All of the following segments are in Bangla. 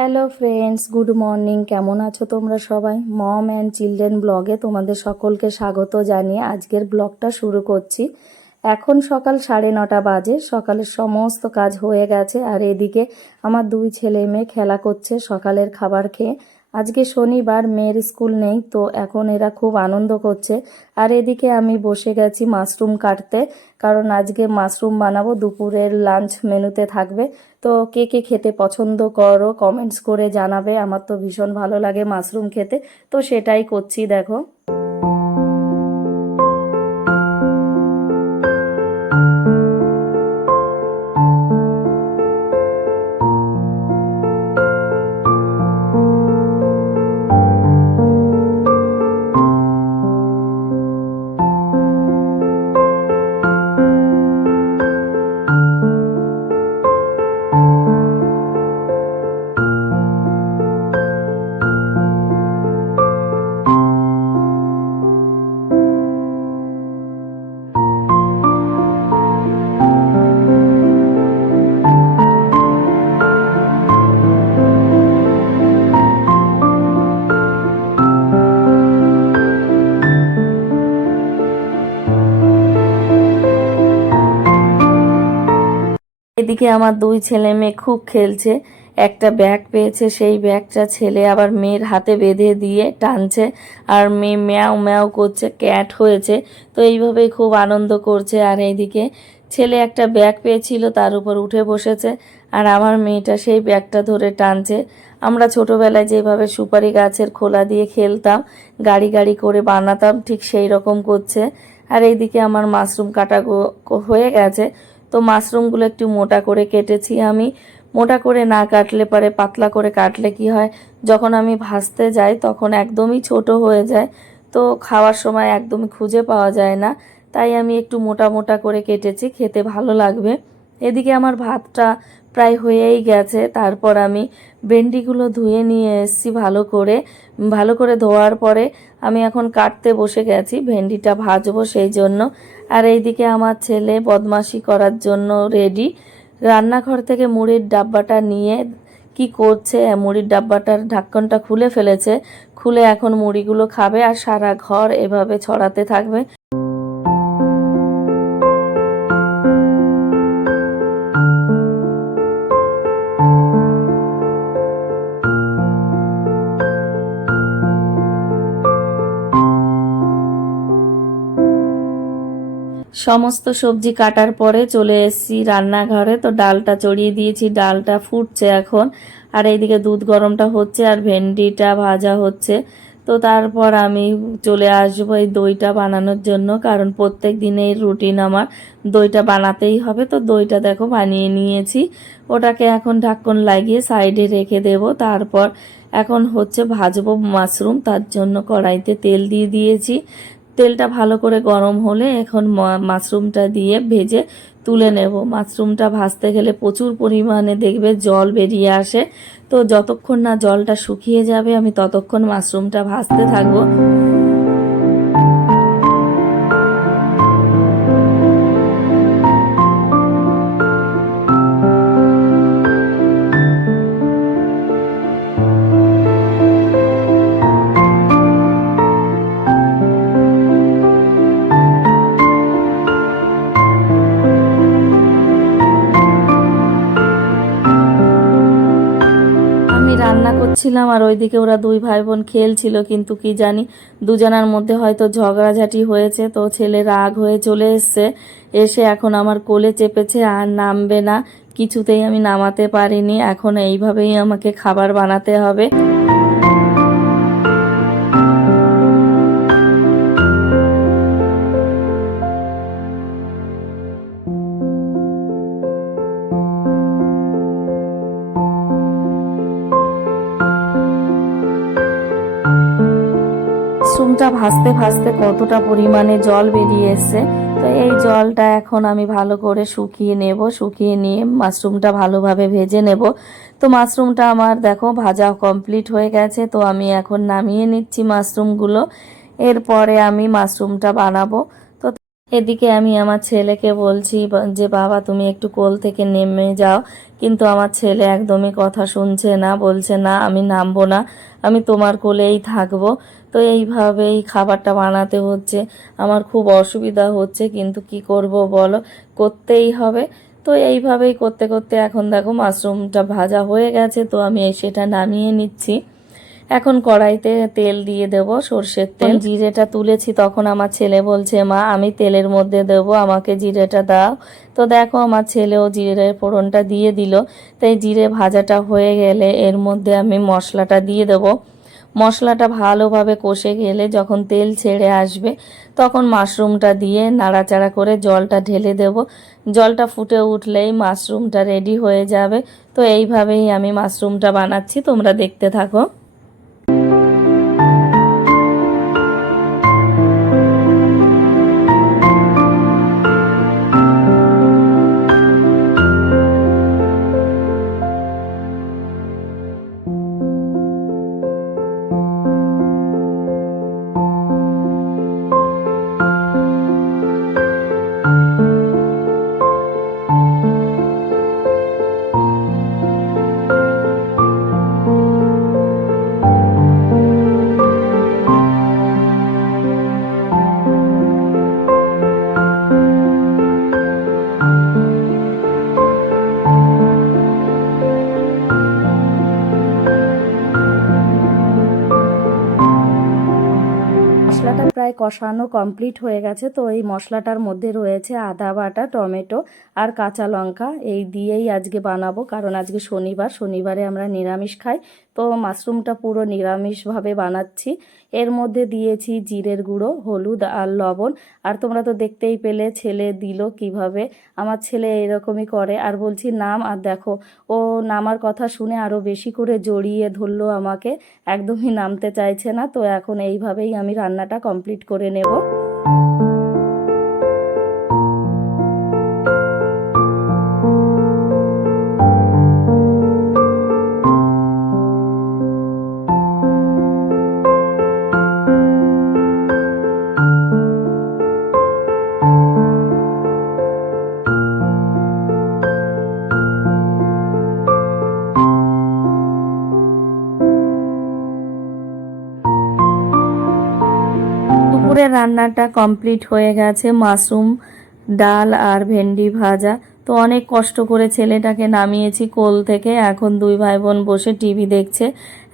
Hello friends, good morning. কেমন আছো তোমরা সবাই? মম অ্যান্ড চিলড্রেন ব্লগে তোমাদের সকলকে স্বাগত জানিয়ে আজকের ব্লগটা শুরু করছি। এখন সকাল 9:30 বাজে। সকালের সমস্ত কাজ হয়ে গেছে আর এদিকে আমার দুই ছেলে মেয়ে খেলা করছে সকালের খাবার খেয়ে। আজকে শনিবার, মেয়ের স্কুল নেই, তো এখন এরা খুব আনন্দ করছে। আর এদিকে আমি বসে গেছি মাশরুম কাটতে, কারণ আজকে মাশরুম বানাবো, দুপুরের লাঞ্চ মেনুতে থাকবে। তো কে কে খেতে পছন্দ করো কমেন্টস করে জানাবে। আমার তো ভীষণ ভালো লাগে মাশরুম খেতে, তো সেটাই করছি দেখো। এদিকে আমার দুই ছেলে মেয়ে খুব খেলছে। একটা ব্যাগ পেয়েছে, সেই ব্যাগটা ছেলে আবার মেয়ের হাতে বেঁধে দিয়ে টানছে, আর মেয়ে ম্যাও ম্যাও করছে, ক্যাট হয়েছে। তো এইভাবেই খুব আনন্দ করছে। আর এইদিকে ছেলে একটা ব্যাগ পেয়েছিল, তার উপর উঠে বসেছে, আর আমার মেয়েটা সেই ব্যাগটা ধরে টানছে। আমরা ছোটবেলায় যেভাবে সুপারি গাছের খোলা দিয়ে খেলতাম, গাড়ি গাড়ি করে বানাতাম, ঠিক সেই রকম করছে। আর এইদিকে আমার মাশরুম কাটা হয়ে গেছে। তো মাশরুমগুলো একটু মোটা করে কেটেছি আমি। মোটা করে না কাটলে পারে, পাতলা করে কাটলে কি হয়, যখন আমি ভাজতে যাই তখন একদমই ছোট হয়ে যায়, তো খাওয়ার সময় একদমই খুঁজে পাওয়া যায় না। তাই আমি একটু মোটা মোটা করে কেটেছি, খেতে ভালো লাগবে। এদিকে আমার ভাতটা প্রায় হয়েই গেছে। তারপর আমি ভেন্ডিগুলো ধুয়ে নিয়ে এসেছি ভালো করে। ভালো করে ধোয়ার পরে আমি এখন কাটতে বসে গেছি, ভেন্ডিটা ভাজবো সেই জন্য। আর এইদিকে আমার ছেলে বদমাশি করার জন্য রেডি। রান্নাঘর থেকে মুড়ির ডাব্বাটা নিয়ে কি করছে, মুড়ির ডাব্বাটার ঢাকনটা খুলে ফেলেছে। খুলে এখন মুড়িগুলো খাবে আর সারা ঘর এভাবে ছড়াতে থাকবে। সমস্ত সবজি কাটার পরে চলে এসেছি রান্নাঘরে। তো ডালটা চড়িয়ে দিয়েছি, ডালটা ফুটছে এখন। আর এইদিকে দুধ গরমটা হচ্ছে আর ভেন্ডিটা ভাজা হচ্ছে। তো তারপর আমি চলে আসবো এই দইটা বানানোর জন্য, কারণ প্রত্যেক দিনের রুটিন আমার দইটা বানাতেই হবে। তো দইটা দেখো বানিয়ে নিয়েছি, ওটাকে এখন ঢাকন লাগিয়ে সাইডে রেখে দেব। তারপর এখন হচ্ছে ভাজবো মাশরুম, তার জন্য কড়াইতে তেল দিয়ে দিয়েছি। তেলটা ভালো করে গরম হলে এখন মাশরুমটা দিয়ে ভেজে তুলে নেব। মাশরুমটা ভাজতে গেলে প্রচুর পরিমাণে দেখবে জল বেরিয়ে আসে, তো যতক্ষণ না জলটা শুকিয়ে যাবে আমি ততক্ষণ মাশরুমটা ভাজতে থাকবো। রান্না করছিলাম আর ওইদিকে ওরা দুই ভাই বোন খেলছিল, কিন্তু কি জানি দুজনার মধ্যে হয়তো ঝগড়াঝাটি হয়েছে। তো ছেলে রাগ হয়ে চলে এসছে, এসে এখন আমার কোলে চেপেছে আর নামবে না, কিছুতেই আমি নামাতে পারিনি। এখন এইভাবেই আমাকে খাবার বানাতে হবে। মাশরুমটা ভাজতে ভাজতে কতটা পরিমাণে জল বেরিয়ে এসছে। তো এই জলটা এখন আমি ভালো করে শুকিয়ে নেব, শুকিয়ে নিয়ে মাশরুমটা ভালোভাবে ভেজে নেব। তো মাশরুমটা আমার দেখো ভাজা কমপ্লিট হয়ে গেছে। তো আমি এখন নামিয়ে নিচ্ছি মাশরুমগুলো, এরপরে আমি মাশরুমটা বানাবো। তো এদিকে আমি আমার ছেলেকে বলছি যে বাবা তুমি একটু কোল থেকে নেমে যাও, কিন্তু আমার ছেলে একদমই কথা শুনছে না, বলছে না আমি নামবো না, আমি তোমার কোলেই থাকবো। তো এইভাবেই খাবারটা বানাতে হচ্ছে, আমার খুব অসুবিধা হচ্ছে, কিন্তু কি করব বলো, করতেই হবে। তো এইভাবেই করতে করতে এখন দেখো মাশরুমটা ভাজা হয়ে গেছে, তো আমি সেটা নামিয়ে নিচ্ছি। এখন কড়াইতে তেল দিয়ে দেব, সর্ষের তেল। জিরেটা তুলেছি তখন আমার ছেলে বলছে মা আমি তেলের মধ্যে দেব, আমাকে জিরেটা দাও। তো দেখো আমার ছেলেও জিরের ফোড়নটা দিয়ে দিল। তাই জিরে ভাজাটা হয়ে গেলে এর মধ্যে আমি মশলাটা দিয়ে দেব। মশলাটা ভালোভাবে কষে গেলে যখন তেল ছেড়ে আসবে তখন মাশরুমটা দিয়ে নাড়াচাড়া করে জলটা ঢেলে দেব। জলটা ফুটে উঠলেই মাশরুমটা রেডি হয়ে যাবে। তো এইভাবেই আমি মাশরুমটা বানাচ্ছি, তোমরা দেখতে থাকো। মশলাটা প্রায় কষানো কমপ্লিট হয়ে গেছে। তো এই মশলাটার মধ্যে রয়েছে আদা বাটা, টমেটো আর কাঁচা লঙ্কা। এই দিয়েই আজকে বানাবো, কারণ আজকে শনিবার, শনিবারে আমরা নিরামিষ খাই। তো মাশরুমটা পুরো নিরামিষভাবে বানাচ্ছি। এর মধ্যে দিয়েছি জিরের গুঁড়ো, হলুদ আর লবণ। আর তোমরা তো দেখতেই পেলে ছেলে দিল কিভাবে। আমার ছেলে এরকমই করে, আর বলছি নাম, আর দেখো ও নামার কথা শুনে আরও বেশি করে জড়িয়ে ধরলো আমাকে, একদমই নামতে চাইছে না। তো এখন এইভাবেই আমি রান্নাটা কমপ্লিট করে নেব। দুপুরের রান্নাটা কমপ্লিট হয়ে গেছে, মাশরুম, ডাল আর ভেন্ডি ভাজা। তো অনেক কষ্ট করে ছেলেটাকে নামিয়েছি কোল থেকে, এখন দুই ভাই বোন বসে টিভি দেখছে।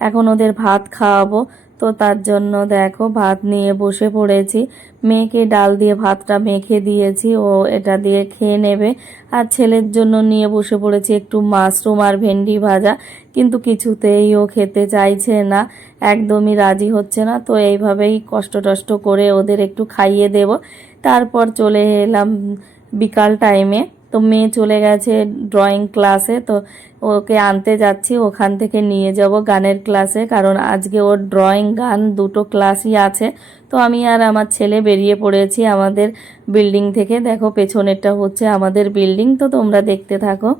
এখন ওদের ভাত খাওয়াবো, তো তার জন্য দেখো ভাত নিয়ে বসে পড়েছি। মেয়েকে ডাল দিয়ে ভাতটা মেখে দিয়েছি, ও এটা দিয়ে খেয়ে নেবে। আর ছেলের জন্য নিয়ে বসে পড়েছি একটু মাশরুম আর ভেন্ডি ভাজা, কিন্তু কিছুতেই ও খেতে চাইছে না, একদমই রাজি হচ্ছে না। তো এইভাবেই কষ্ট টষ্ট করে ওদের একটু খাইয়ে দেব। তারপর চলে এলাম বিকাল টাইমে। তো মেয়ে চলে গেছে ড্রয়িং ক্লাসে, তো ওকে আনতে যাচ্ছি, ওখান থেকে নিয়ে যাব গানের ক্লাসে, কারণ আজকে ওর ড্রয়িং গান দুটো ক্লাসই আছে। তো আমি আর আমার ছেলে বেরিয়ে পড়েছি আমাদের বিল্ডিং থেকে। দেখো পেছনেরটা হচ্ছে আমাদের বিল্ডিং, তো তোমরা দেখতে থাকো।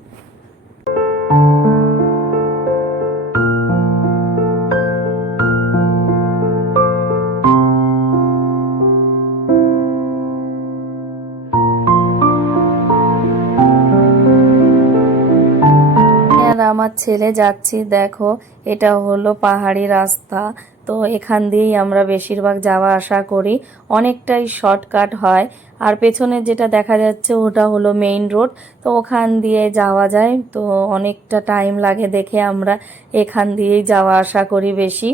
আর আমার ছেলে যাচ্ছি, দেখো এটা হলো পাহাড়ি রাস্তা। তো এখান দিয়েই আমরা বেশিরভাগ যাওয়া আসা করি, অনেকটাই শর্টকাট হয়। আর পেছনে যেটা দেখা যাচ্ছে ওটা হলো মেইন রোড, তো ওখান দিয়ে যাওয়া যায়। তো অনেকটা টাইম লাগে দেখে আমরা এখান দিয়েই যাওয়া আসা করি বেশি।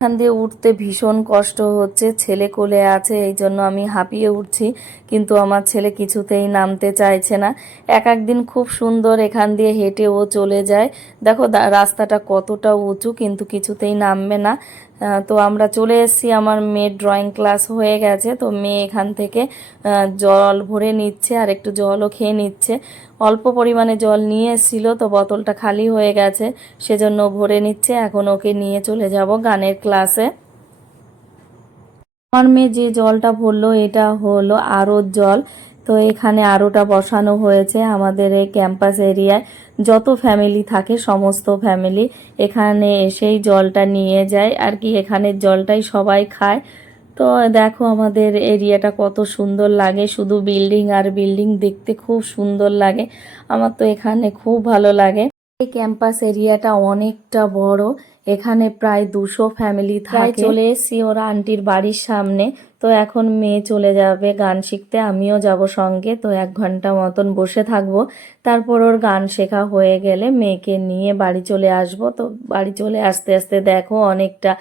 এখান দিয়ে উঠতে ভীষণ কষ্ট হচ্ছে, ছেলে কোলে আছে এই জন্য আমি হাঁপিয়ে উঠছি, কিন্তু আমার ছেলে কিছুতেই নামতে চাইছে না। এক একদিন খুব সুন্দর এখান দিয়ে হেঁটে ও চলে যায়, দেখো রাস্তাটা কতটা উঁচু, কিন্তু কিছুতেই নামবে না। তো আমরা চলে এসেছি, আমার মেয়ের ড্রয়িং ক্লাস হয়ে গেছে। তো মেয়ে এখান থেকে জল ভরে নিচ্ছে আর একটু জলও খেয়ে নিচ্ছে। অল্প পরিমাণে জল নিয়ে এসেছিল, তো বোতলটা খালি হয়ে গেছে, সেজন্য ভরে নিচ্ছে। এখন ওকে নিয়ে চলে যাব গানের ক্লাসে। আমার মেয়ে যে জলটা ভরলো এটা হলো আরোর জল। তো এখানে আরোটা বসানো হয়েছে আমাদের এই ক্যাম্পাস এরিয়ায়। যত ফ্যামিলি থাকে সমস্ত ফ্যামিলি এখানে এসেই জলটা নিয়ে যায় আর কি, এখানের জলটাই সবাই খায়। তো দেখো আমাদের এরিয়াটা কত সুন্দর লাগে, শুধু বিল্ডিং আর বিল্ডিং, দেখতে খুব সুন্দর লাগে। আমার তো এখানে খুব ভালো লাগে। এই ক্যাম্পাস এরিয়াটা অনেকটা বড়, এখানে প্রায় 200 ফ্যামিলি থাকে। চলে এসেছি ওর আন্টির বাড়ির সামনে। তো এখন মেয়ে চলে যাবে গান শিখতে, আমিও যাব সঙ্গে। তো 1 ঘন্টা মতন বসে থাকবো, তারপর ওর গান শেখা হয়ে গেলে মেয়েকে নিয়ে বাড়ি চলে আসব। তো বাড়ি চলে আসতে আসতে দেখো অনেকটা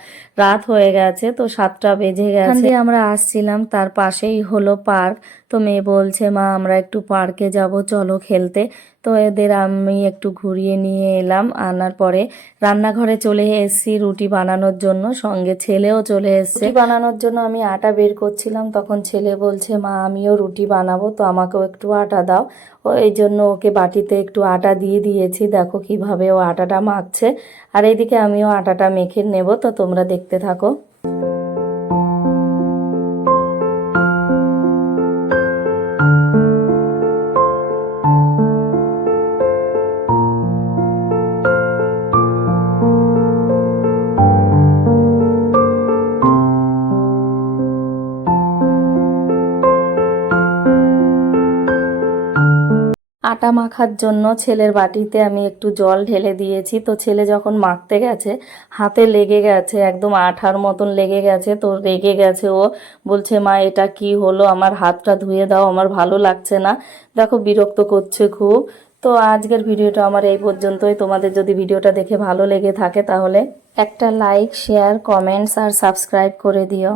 রাত হয়ে গেছে, তো 7টা বেজে গেছে। আমরা আসছিলাম, তার পাশেই হলো পার্ক। তো মেয়ে বলছে মা আমরা একটু পার্কে যাব, চলো খেলতে। তো এদের আমি একটু ঘুরিয়ে নিয়ে এলাম, আনার পরে রান্নাঘরে চলে এসেছি রুটি বানানোর জন্য, সঙ্গে ছেলেও চলে এসেছে। রুটি বানানোর জন্য আমি আটা বের করছিলাম, তখন ছেলে বলছে মা আমিও রুটি বানাবো, তো আমাকেও একটু আটা দাও। এই জন্য ওকে বাটিতে একটু আটা দিয়ে দিয়েছি, দেখো কিভাবে ও আটাটা মাখছে। আর এইদিকে আমিও আটাটা মেখে নেব, তো তোমরা দেখতে থাকো। আটা মাখার জন্য ছেলের বাটিতে আমি একটু জল ঢেলে দিয়েছি। তো ছেলে যখন মাখতে গেছে হাতে লেগে গেছে, একদম আঠার মতন লেগে গেছে। তো রেগে গেছে, ও বলছে মা এটা কি হলো, আমার হাতটা ধুয়ে দাও, আমার ভালো লাগছে না। দেখো বিরক্ত করছে খুব। তো আজকের ভিডিওটা আমার এই পর্যন্তই। তোমাদের যদি ভিডিওটা দেখে ভালো লেগে থাকে তাহলে একটা লাইক, শেয়ার, কমেন্টস আর সাবস্ক্রাইব করে দিও।